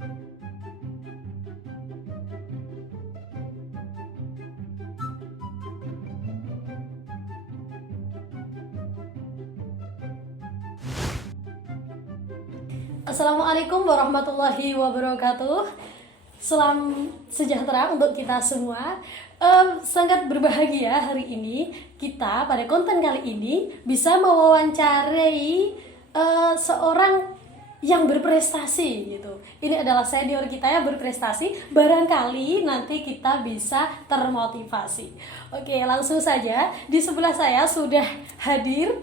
Assalamualaikum warahmatullahi wabarakatuh. Salam sejahtera untuk kita semua. Sangat berbahagia hari ini kita pada konten kali ini bisa mewawancarai seorang yang berprestasi gitu. Ini adalah senior kita yang berprestasi. Barangkali nanti kita bisa termotivasi. Oke, langsung saja. Di sebelah saya sudah hadir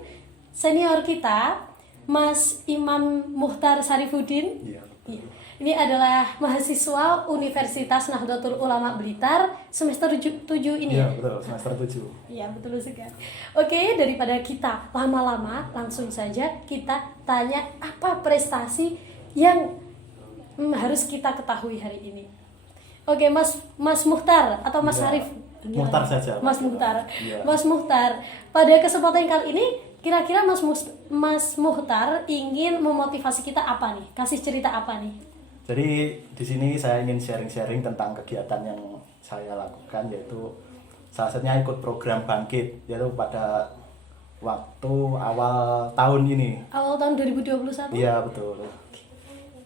senior kita, Mas Imam Muhtar Syarifuddin. Iya. Iya. Ini adalah mahasiswa Universitas Nahdlatul Ulama Blitar semester 7 ini. Iya, betul, semester 7. Iya, betul sekali. Oke, daripada kita lama-lama, langsung saja kita tanya apa prestasi yang harus kita ketahui hari ini. Oke, Mas Muhtar atau Mas Iya. Syarif. Muhtar saja. Mas Muhtar. Iya. Mas Muhtar, pada kesempatan kali ini kira-kira Mas Muhtar ingin memotivasi kita apa nih? Kasih cerita apa nih? Jadi di sini saya ingin sharing-sharing tentang kegiatan yang saya lakukan, yaitu salah satunya ikut program Bangkit, yaitu pada waktu awal tahun ini. Awal tahun 2021? Iya, betul.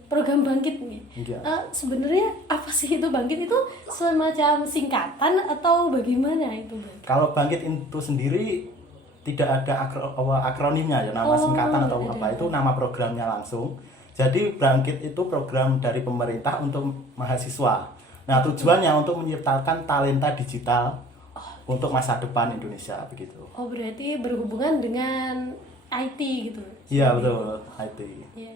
Program Bangkit nih. Iya. Sebenarnya apa sih itu Bangkit? Itu semacam singkatan atau bagaimana itu? Kalau Bangkit itu sendiri tidak ada akronimnya ya, nama singkatan atau apa, itu nama programnya langsung. Jadi Bangkit itu program dari pemerintah untuk mahasiswa. Nah, tujuannya untuk menciptakan talenta digital untuk masa depan Indonesia, begitu. Oh, berarti berhubungan dengan IT gitu. Iya, betul, IT. Iya.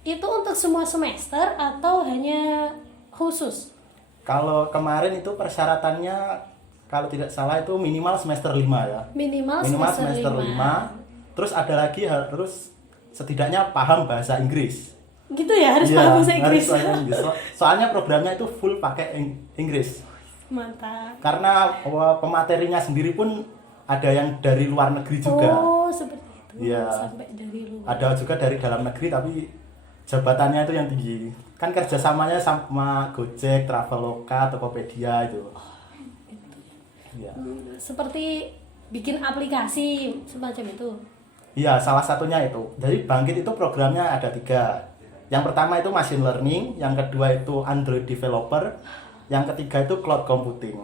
Itu untuk semua semester atau hanya khusus? Kalau kemarin itu persyaratannya, kalau tidak salah itu minimal semester 5 ya. Minimal semester 5. Terus ada lagi harus setidaknya paham bahasa Inggris. Gitu ya, harus Iya, paham bahasa Inggris. harus bahasa Inggris. Soalnya programnya itu full pakai Inggris. Mantap. Karena pematerinya sendiri pun ada yang dari luar negeri juga. Oh, seperti itu. Iya. Sampai dari luar. Ada juga dari dalam negeri tapi jabatannya itu yang tinggi. Kan kerjasamanya sama Gojek, Traveloka, Tokopedia itu. Iya. Seperti bikin aplikasi semacam itu. Iya, salah satunya itu. Jadi Bangkit itu programnya ada 3. Yang pertama itu machine learning, yang kedua itu Android developer, yang ketiga itu cloud computing.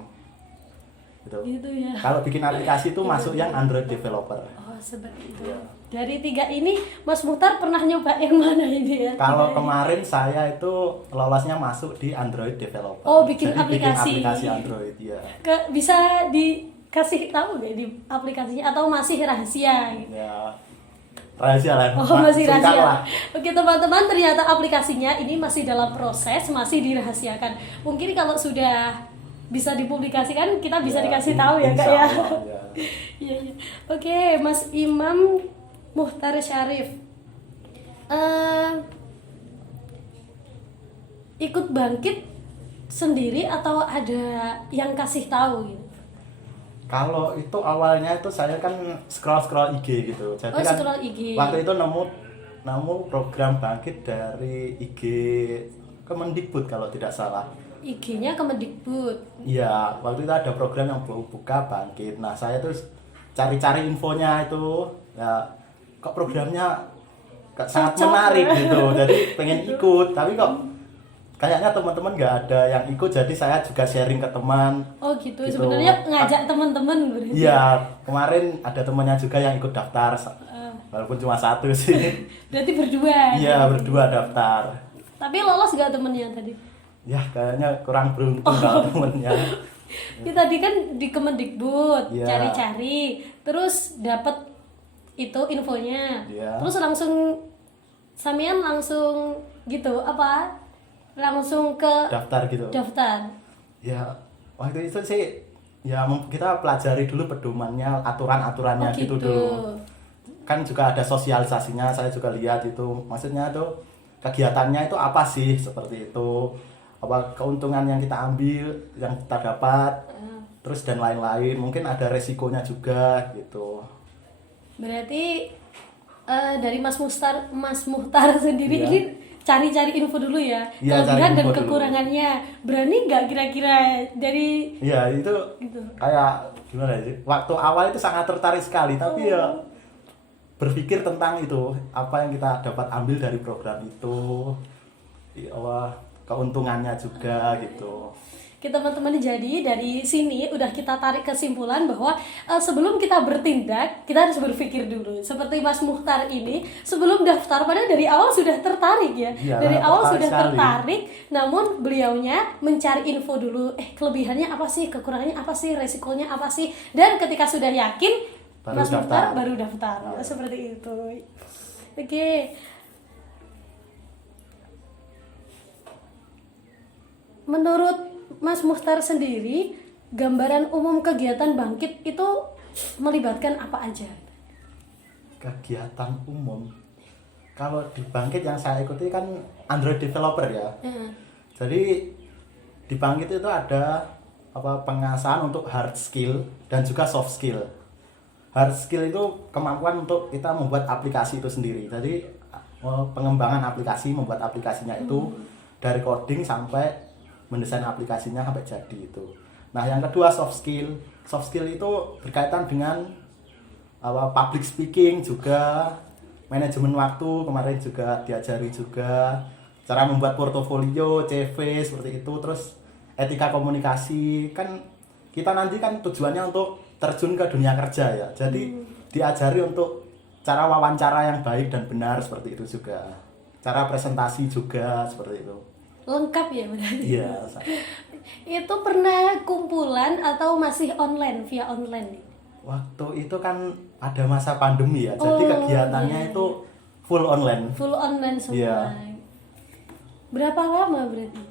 Gitu. Gitu ya. Kalau bikin aplikasi itu masuk yang Android developer. Oh, seperti itu. Dari 3 ini, Mas Muhtar pernah nyoba yang mana ini ya? Kalau kemarin saya itu lolosnya masuk di Android developer. Oh, bikin Jadi aplikasi. bikin aplikasi Android, ya. Bisa dikasih tahu nggak di aplikasinya atau masih rahasia gitu? Ya, rahasia lah. Oh, masih Singkat rahasia. lah. Oke, teman-teman, ternyata aplikasinya ini masih dalam proses, masih dirahasiakan. Mungkin kalau sudah bisa dipublikasikan, kita bisa Ya, dikasih tahu ya, Kak ya. insyaallah, ya. Iya. Oke, Mas Imam Muhtar Syarif. Ikut Bangkit sendiri atau ada yang kasih tahu gitu? Kalau itu awalnya itu saya kan scroll IG gitu. Jadi Oh, kan scroll IG. waktu itu nemu program Bangkit dari IG Kemendikbud kalau tidak salah. IG-nya Kemendikbud. Iya, waktu itu ada program yang buka Bangkit. Nah, saya tuh cari-cari infonya itu, ya kok programnya sangat Cocok. menarik gitu. Jadi pengen ikut, tapi kok kayaknya teman-teman nggak ada yang ikut, jadi saya juga sharing ke teman. Oh gitu, Gitu. sebenarnya ngajak teman-teman berarti. Iya, kemarin ada temannya juga yang ikut daftar, walaupun cuma 1 sih. Berarti berdua. Iya, berdua daftar. Tapi lolos gak temennya tadi? Ya, kayaknya kurang beruntung kalau temennya. Ya, tadi kan di Kemendikbud Iya. cari-cari, terus dapat itu infonya. Iya. Terus Samian langsung gitu apa? Langsung ke Daftar gitu. daftar. Ya, waktu itu sih ya kita pelajari dulu pedomannya, aturan-aturannya Oh, gitu dulu. Kan juga ada sosialisasinya, saya juga lihat itu. Maksudnya tuh kegiatannya itu apa sih, seperti itu. Apa keuntungan yang kita ambil, yang kita dapat, terus dan lain-lain. Mungkin ada resikonya juga gitu. Berarti dari Mas Muhtar sendiri Iya. ini cari-cari info dulu ya, Iya, kelebihan cari dan info dulu. kekurangannya. Berani nggak kira-kira dari Iya, itu gitu? kayak gimana sih? Waktu awal itu sangat tertarik sekali, tapi ya berpikir tentang itu, apa yang kita dapat ambil dari program itu, wah, keuntungannya juga gitu. Oke teman-teman, jadi dari sini udah kita tarik kesimpulan bahwa sebelum kita bertindak kita harus berpikir dulu. Seperti Mas Mukhtar ini sebelum daftar padahal dari awal sudah tertarik ya. Iya, Dari awal tertarik sudah sekali. tertarik, namun beliaunya mencari info dulu. Kelebihannya apa sih, kekurangannya apa sih, resikonya apa sih? Dan ketika sudah yakin Baru Mas Mukhtar daftar. baru daftar. Iya. Seperti itu. Oke. Menurut Mas Mukhtar sendiri, gambaran umum kegiatan Bangkit itu melibatkan apa aja? Kegiatan umum, kalau di Bangkit yang saya ikuti kan Android developer ya. Jadi di Bangkit itu ada pengasahan untuk hard skill dan juga soft skill. Hard skill itu kemampuan untuk kita membuat aplikasi itu sendiri. Jadi pengembangan aplikasi, membuat aplikasinya itu dari coding sampai mendesain aplikasinya sampai jadi itu. Nah, yang kedua soft skill. Soft skill itu berkaitan dengan public speaking juga, manajemen waktu, kemarin juga diajari juga cara membuat portofolio, CV seperti itu, terus etika komunikasi. Kan kita nanti kan tujuannya untuk terjun ke dunia kerja ya. Jadi diajari untuk cara wawancara yang baik dan benar seperti itu juga. Cara presentasi juga seperti itu. Lengkap ya berarti? Iya. Itu pernah kumpulan atau masih online, via online nih? Waktu itu kan ada masa pandemi ya, jadi kegiatannya itu full online. Full online semua. Iya. Berapa lama berarti?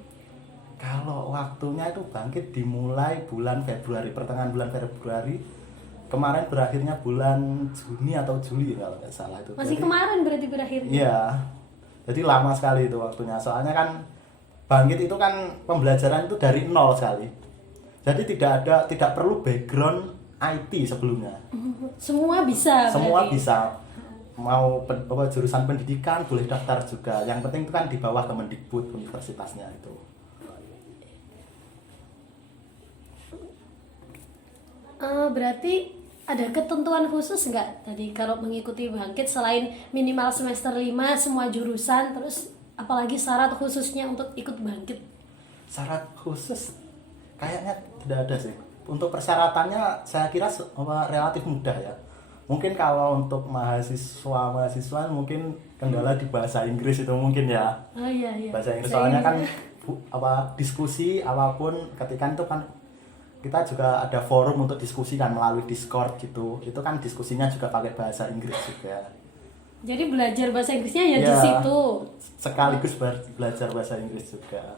Kalau waktunya itu Bangkit dimulai bulan Februari, pertengahan bulan Februari. Kemarin berakhirnya bulan Juni atau Juli kalau nggak salah itu. Masih Jadi, kemarin berarti berakhirnya? Iya. Jadi lama sekali itu waktunya. Soalnya kan Bangkit itu kan pembelajaran itu dari nol sekali. Jadi tidak perlu background IT sebelumnya. Semua bisa Semua berarti? bisa. Mau jurusan pendidikan boleh daftar juga. Yang penting itu kan di bawah Kemendikbud universitasnya itu. Berarti ada ketentuan khusus nggak tadi kalau mengikuti Bangkit selain minimal semester 5 semua jurusan, terus apalagi syarat khususnya untuk ikut Bangkit? Syarat khusus kayaknya tidak ada sih. Untuk persyaratannya saya kira relatif mudah ya. Mungkin kalau untuk mahasiswa mungkin kendala di bahasa Inggris itu mungkin ya. Oh iya iya. Bahasa Inggris soalnya kan diskusi apapun ketika itu kan kita juga ada forum untuk diskusi kan melalui Discord gitu. Itu kan diskusinya juga pakai bahasa Inggris juga. Jadi belajar bahasa Inggrisnya ya di Ya, situ. sekaligus belajar bahasa Inggris juga.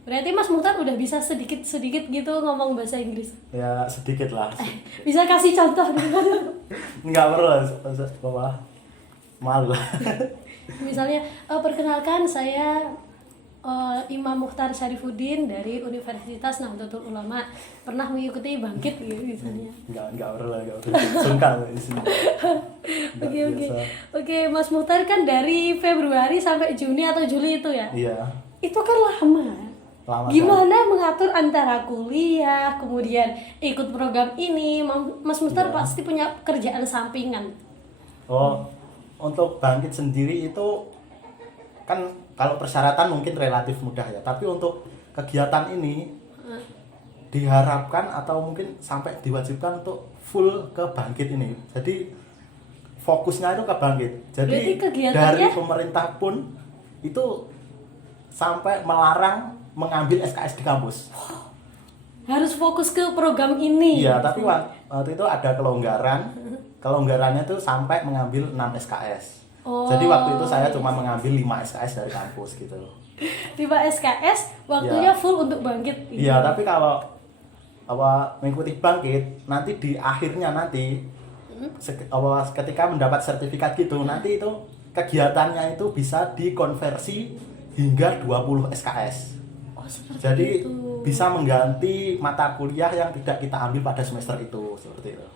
Berarti Mas Mukhtar udah bisa sedikit-sedikit gitu ngomong bahasa Inggris. Ya sedikit lah. Bisa kasih contoh Nggak perlu lah, malu lah. Misalnya, perkenalkan saya Imam Mukhtar Syarifuddin dari Universitas Nahdlatul Ulama, pernah mengikuti Bangkit gitu misalnya. Nggak perlu lah, nggak perlu. Sungkan di sini. Nggak Oke oke. biasa. Oke, Mas Mukhtar kan dari Februari sampai Juni atau Juli itu ya? Iya. Itu kan lama. Lama Gimana mengatur antara kuliah, kemudian ikut program ini? Mas Mukhtar Iya. pasti punya kerjaan sampingan. Oh, untuk Bangkit sendiri itu kan kalau persyaratan mungkin relatif mudah ya, tapi untuk kegiatan ini diharapkan atau mungkin sampai diwajibkan untuk full ke Bangkit ini. Jadi fokusnya itu ke Bangkit. Jadi Berarti kegiatannya- dari pemerintah pun itu sampai melarang mengambil SKS di kampus. Harus fokus ke program ini. Iya, tapi waktu itu ada kelonggaran. Kelonggarannya itu sampai mengambil 6 SKS. Oh. Jadi waktu itu saya cuma mengambil 5 SKS dari kampus gitu. 5 SKS waktunya Iya. full untuk Bangkit. Iya, tapi kalau mengikuti Bangkit nanti di akhirnya nanti ketika mendapat sertifikat gitu, nanti itu kegiatannya itu bisa dikonversi hingga 20 SKS. Oh, seperti Jadi itu. bisa mengganti mata kuliah yang tidak kita ambil pada semester itu, seperti itu.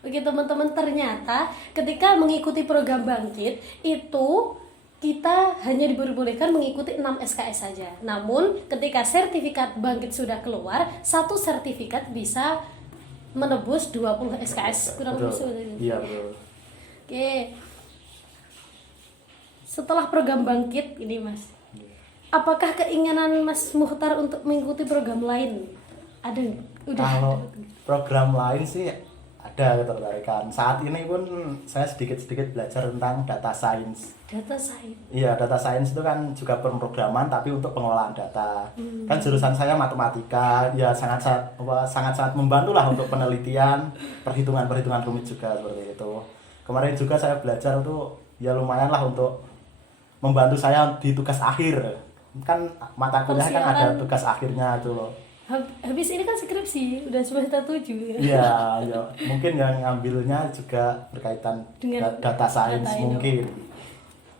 Oke teman-teman, ternyata ketika mengikuti program Bangkit itu kita hanya diperbolehkan mengikuti 6 SKS saja. Namun ketika sertifikat bangkit sudah keluar, satu sertifikat bisa menebus 20 SKS kurang lebih seperti itu. Iya, betul. Oke. Setelah program bangkit ini Mas, apakah keinginan Mas Mukhtar untuk mengikuti program lain? Ada nggak? Udah. Kalau program lain sih ada ketertarikan. Saat ini pun saya sedikit-sedikit belajar tentang data science. Data science. Iya, data science itu kan juga pemrograman tapi untuk pengolahan data. Kan jurusan saya matematika, ya sangat-sangat membantu lah untuk penelitian, perhitungan-perhitungan rumit juga seperti itu. Kemarin juga saya belajar tuh ya lumayan lah untuk membantu saya di tugas akhir. Kan mata kuliah kan ada tugas akhirnya itu loh. Habis ini kan skripsi, udah semester 7 ya. Iya, ya. Mungkin yang ngambilnya juga berkaitan dengan data science data mungkin.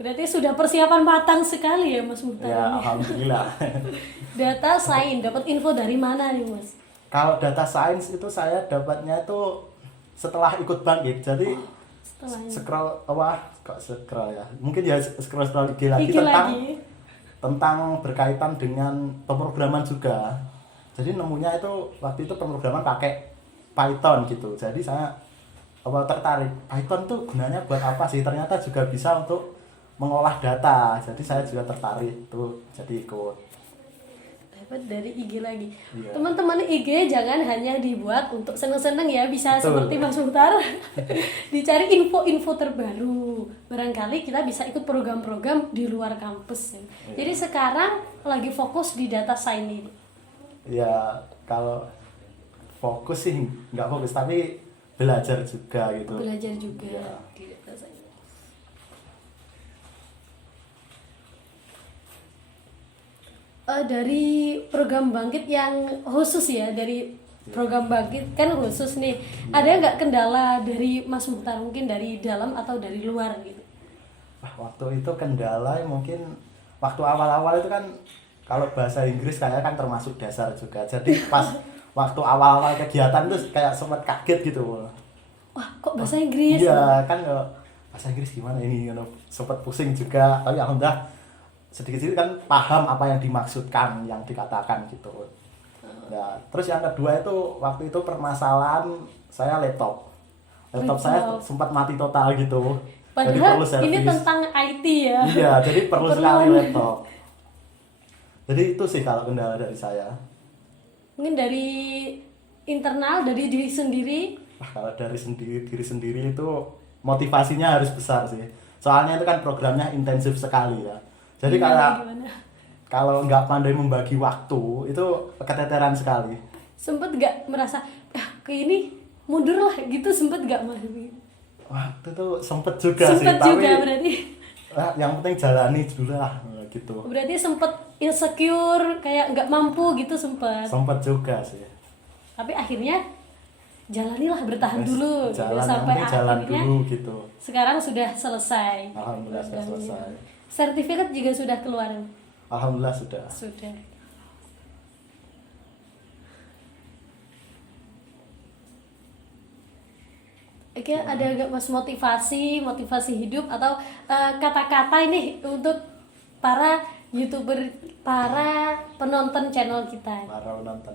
Berarti sudah persiapan matang sekali ya Mas Mukhtar. Ya, alhamdulillah. Data science, dapat info dari mana nih Mas? Kalau data science itu saya dapatnya itu setelah ikut bangkit. Jadi scroll ya. Mungkin ya scroll IG lagi tentang berkaitan dengan pemrograman juga. Jadi nemunya itu waktu itu pemrograman pakai Python gitu. Jadi saya tertarik. Python tuh gunanya buat apa sih? Ternyata juga bisa untuk mengolah data. Jadi saya juga tertarik tuh jadi ikut. Dapat dari IG lagi. Iya. Teman-teman IG jangan hanya dibuat untuk seneng-seneng ya, bisa seperti Mas Mukhtar. Dicari info-info terbaru. Barangkali kita bisa ikut program-program di luar kampus. Iya. Jadi sekarang lagi fokus di data science ini. Ya kalau fokus sih nggak fokus tapi belajar juga gitu. Belajar juga Ya. di data science. Dari program bangkit yang khusus ya, dari program bangkit kan khusus nih, ada nggak kendala dari Mas Mukhtar, mungkin dari dalam atau dari luar gitu? Waktu itu kendala mungkin waktu awal-awal itu kan kalau bahasa Inggris kayaknya kan termasuk dasar juga. Jadi pas waktu awal-awal kegiatan tuh kayak sempat kaget gitu. Wah, kok bahasa Inggris? Iya, kan bahasa Inggris gimana ini, sempat pusing juga. Tapi alhamdulillah sedikit-sedikit kan paham apa yang dimaksudkan, yang dikatakan gitu. Ya, terus yang kedua itu waktu itu permasalahan saya laptop saya sempat mati total gitu. Padahal ini tentang IT ya. Iya, jadi perlu sekali laptop. Jadi itu sih kalau kendala dari saya. Mungkin dari internal, dari diri sendiri. Kalau dari diri sendiri itu motivasinya harus besar sih. Soalnya itu kan programnya intensif sekali ya. Jadi kalau nggak pandai membagi waktu itu keteteran sekali. Sempet nggak merasa ke ini mundur lah gitu, sempet nggak Mas? Waktu itu sempet juga sempet sih. Juga tapi berarti. Yang penting jalani dulu lah gitu. Berarti sempet insecure, kayak nggak mampu gitu sempet. Sempet juga sih. Tapi akhirnya jalanilah, bertahan dulu jalan, gitu, sampai jalan akhirnya dulu gitu. sekarang sudah selesai. Alhamdulillah sudah selesai. Sertifikat juga sudah keluar. Alhamdulillah sudah. Sudah. Oke, ada nggak Mas motivasi hidup atau kata-kata ini untuk para YouTuber, para penonton channel kita? Para penonton.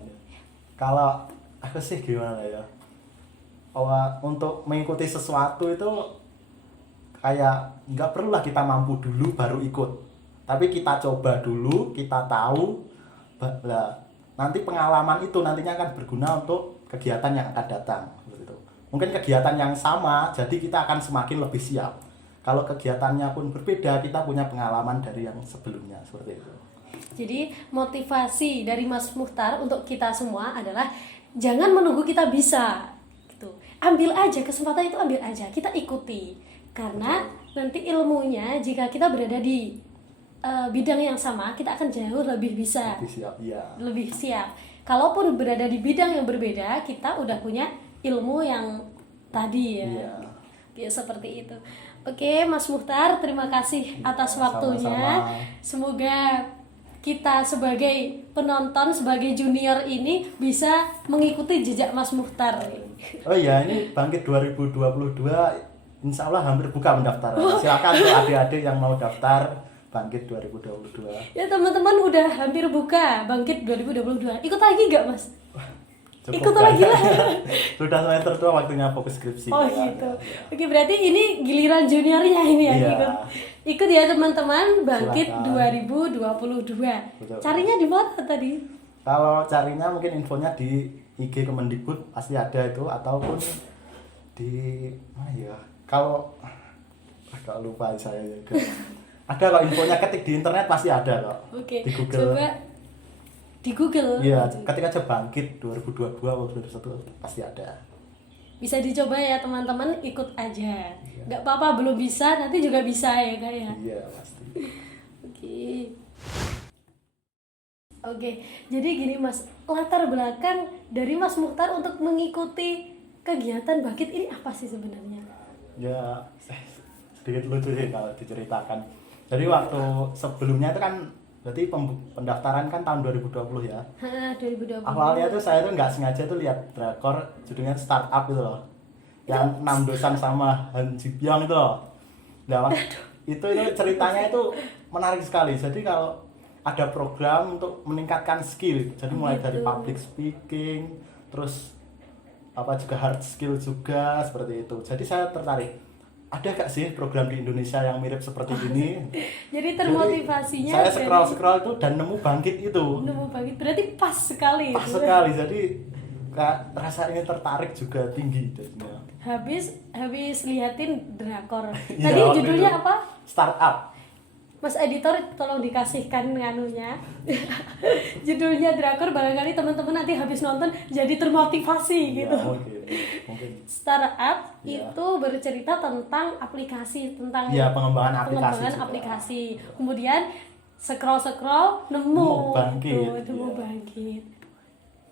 Kalau aku sih gimana ya? Untuk mengikuti sesuatu itu kayak nggak perlu lah kita mampu dulu baru ikut. Tapi kita coba dulu, kita tahu, nanti pengalaman itu nantinya akan berguna untuk kegiatan yang akan datang. Mungkin kegiatan yang sama, jadi kita akan semakin lebih siap. Kalau kegiatannya pun berbeda, kita punya pengalaman dari yang sebelumnya, seperti itu. Jadi motivasi dari Mas Mukhtar untuk kita semua adalah jangan menunggu kita bisa, gitu. Ambil aja kesempatan itu, ambil aja, kita ikuti. Karena nanti ilmunya jika kita berada di bidang yang sama, kita akan jauh lebih bisa. Lebih siap, iya. Lebih siap. Kalaupun berada di bidang yang berbeda, kita udah punya ilmu yang tadi ya. Iya. Ya, seperti itu. Oke, Mas Mukhtar, terima kasih atas waktunya. Sama-sama. Semoga kita sebagai penonton, sebagai junior ini bisa mengikuti jejak Mas Mukhtar. Oh iya, ini Bangkit 2022 Insya Allah hampir buka pendaftaran. Silakan untuk adik-adik yang mau daftar Bangkit 2022. Ya teman-teman udah hampir buka Bangkit 2022. Ikut lagi gak Mas? Cukup Ikut kan? lagi lah. Sudah semester tua waktunya fokus skripsi. Oh ya. gitu. Oke, berarti ini giliran juniornya ini ya Iya. ikut. Ikut ya teman-teman Bangkit Silakan. 2022. Betul. Carinya di mana tadi? Kalau carinya mungkin infonya di IG Kemendikbud pasti ada itu, ataupun di mana ya? Kalau agak lupa saya juga. Ada kok infonya, ketik di internet pasti ada kok. Oke. Di Google. Coba di Google. Iya, ketika aja Bangkit 2022 atau 2021 pasti ada. Bisa dicoba ya teman-teman, ikut aja. Nggak apa-apa belum bisa, nanti juga bisa ya Kak ya. Iya, pasti. Oke. Oke, jadi gini Mas, latar belakang dari Mas Mukhtar untuk mengikuti kegiatan Bangkit ini apa sih sebenarnya? Ya, sedikit lucu sih kalau diceritakan. Jadi waktu sebelumnya itu kan berarti pendaftaran kan tahun 2020 ya. 2020. Awalnya tuh saya tuh nggak sengaja tuh lihat drakor judulnya Startup gitu loh. Yang Nam Dosan sama Han Ji Pyong itu loh. Nah, itu ceritanya itu menarik sekali. Jadi kalau ada program untuk meningkatkan skill, jadi mulai dari public speaking, terus apa juga hard skill juga seperti itu. Jadi saya tertarik. Ada gak sih program di Indonesia yang mirip seperti ini? Jadi termotivasinya Jadi, saya scroll itu dan nemu Bangkit itu. nemu Bangkit, berarti pas sekali. Pas sekali. Jadi rasa ini tertarik juga tinggi jadinya. Habis liatin drakor. Iya, Tadi waktu judulnya itu. apa? Startup. Mas editor tolong dikasihkan nganunya. Judulnya drakor, barangkali teman-teman nanti habis nonton jadi termotivasi gitu. Ya, mungkin. Startup Ya. itu bercerita tentang aplikasi, tentang Ya, pengembangan aplikasi juga. aplikasi. Kemudian scroll nemu Bangkit. tuh, nemu Iya. Bangkit.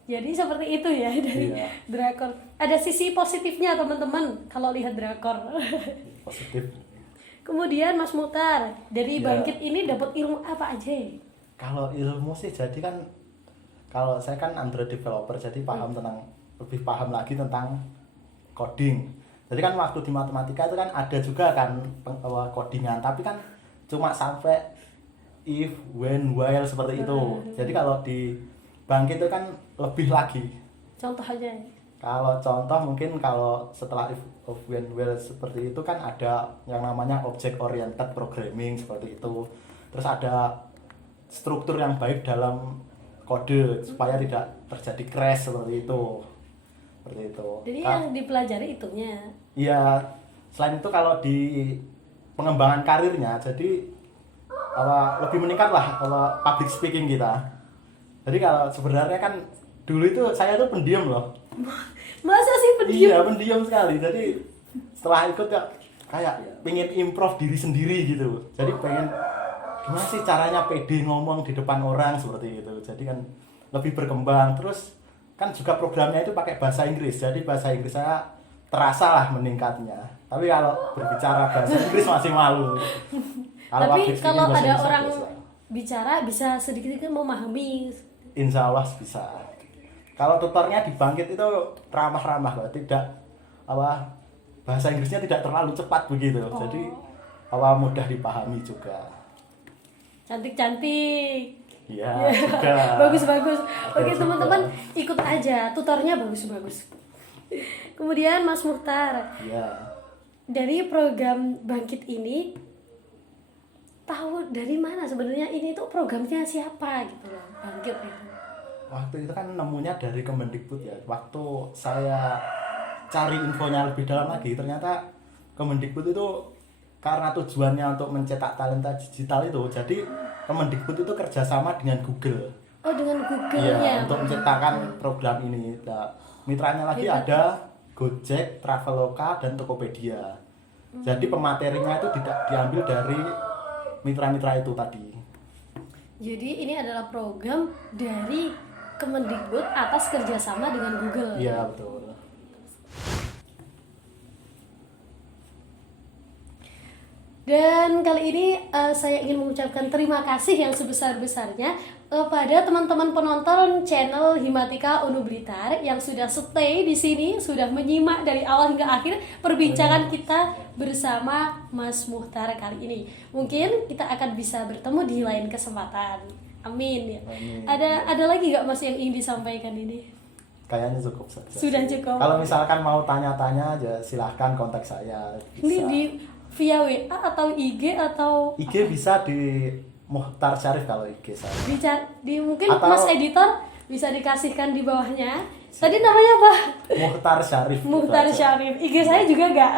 Jadi seperti itu ya dari Iya. drakor. Ada sisi positifnya teman-teman kalau lihat drakor. Positif. Kemudian Mas Mukhtar, dari Ya. Bangkit ini dapat ilmu apa aja? Kalau ilmu sih jadi kan, kalau saya kan Android developer, jadi lebih paham lagi tentang coding. Jadi kan waktu di matematika itu kan ada juga kan codingan, tapi kan cuma sampai if, when, while seperti itu. Jadi kalau di Bangkit itu kan lebih lagi. Contoh aja. Kalau contoh mungkin kalau setelah if, of, when, while seperti itu kan ada yang namanya object oriented programming seperti itu. Terus ada struktur yang baik dalam kode supaya tidak terjadi crash seperti itu. Seperti itu. Jadi yang dipelajari itunya. Iya, selain itu kalau di pengembangan karirnya jadi lebih meningkat lah public speaking kita. Jadi kalau sebenarnya kan dulu itu saya tuh pendiam loh. Masa sih pendiam? Iya, pendiam sekali. Jadi setelah ikut ya kayak pengen improve diri sendiri gitu. Jadi pengen gimana sih caranya pede ngomong di depan orang seperti itu. Jadi kan lebih berkembang. Terus kan juga programnya itu pakai bahasa Inggris. Jadi bahasa Inggris saya terasa lah meningkatnya. Tapi kalau berbicara bahasa Inggris masih malu. Tapi kalau bahasa ada Inggris orang biasa. bicara bisa sedikit-sedikit memahami. Insya Allah bisa. Kalau tutornya di Bangkit itu ramah-ramah loh, tidak bahasa Inggrisnya tidak terlalu cepat begitu. Jadi mudah dipahami juga. Cantik-cantik. Iya, juga. Bagus-bagus. Oke, juga. teman-teman ikut aja, tutornya bagus-bagus. Kemudian Mas Mukhtar, Iya. dari program Bangkit ini tahu dari mana sebenarnya ini tuh programnya siapa gitu loh, Bangkit itu. Waktu itu kan nemunya dari Kemendikbud ya. Waktu saya cari infonya lebih dalam lagi, ternyata Kemendikbud itu karena tujuannya untuk mencetak talenta digital itu, jadi Kemendikbud itu kerjasama dengan Google. Oh, dengan Google Iya, ya. untuk menciptakan program ini. Nah, mitranya lagi Hebat. ada Gojek, Traveloka, dan Tokopedia. Jadi pematerinya itu tidak diambil dari mitra-mitra itu tadi. Jadi ini adalah program dari Kemendikbud atas kerjasama dengan Google. Iya, betul. Dan kali ini saya ingin mengucapkan terima kasih yang sebesar-besarnya pada teman-teman penonton channel Himatika Unu Blitar yang sudah stay di sini, sudah menyimak dari awal hingga akhir perbincangan kita bersama Mas Muhtar kali ini. Mungkin kita akan bisa bertemu di lain kesempatan. Amin ya. Amin. Ada lagi nggak Mas yang ingin disampaikan ini? Kayaknya cukup saja. Sudah cukup. Kalau misalkan mau tanya-tanya aja silahkan kontak saya. Ini Bisa. di via WA atau IG atau IG bisa di Muhtar Syarif kalau IG saya. di mungkin Atau- Mas editor bisa dikasihkan di bawahnya. Tadi namanya apa? Muhtar Syarif. Muhtar gitu aja. Syarif. IG saya juga enggak.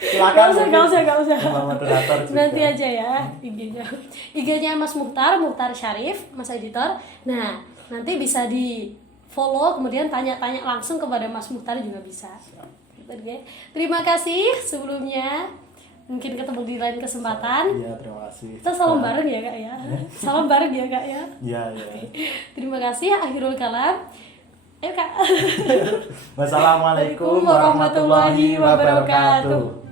Silakan. Gak usah. Sama moderator juga. Nanti aja ya IG-nya. IG-nya Mas Muhtar Syarif, Mas editor. Nah, nanti bisa di follow kemudian tanya-tanya langsung kepada Mas Muhtar juga bisa. Oke. Terima kasih sebelumnya. Mungkin ketemu di lain kesempatan. Iya, terima kasih. Kita salam bareng ya, Kak ya. Salam bareng ya, Kak ya. Iya. Terima kasih. Akhirul kalam. Ayo, Kak. Wassalamualaikum warahmatullahi wabarakatuh.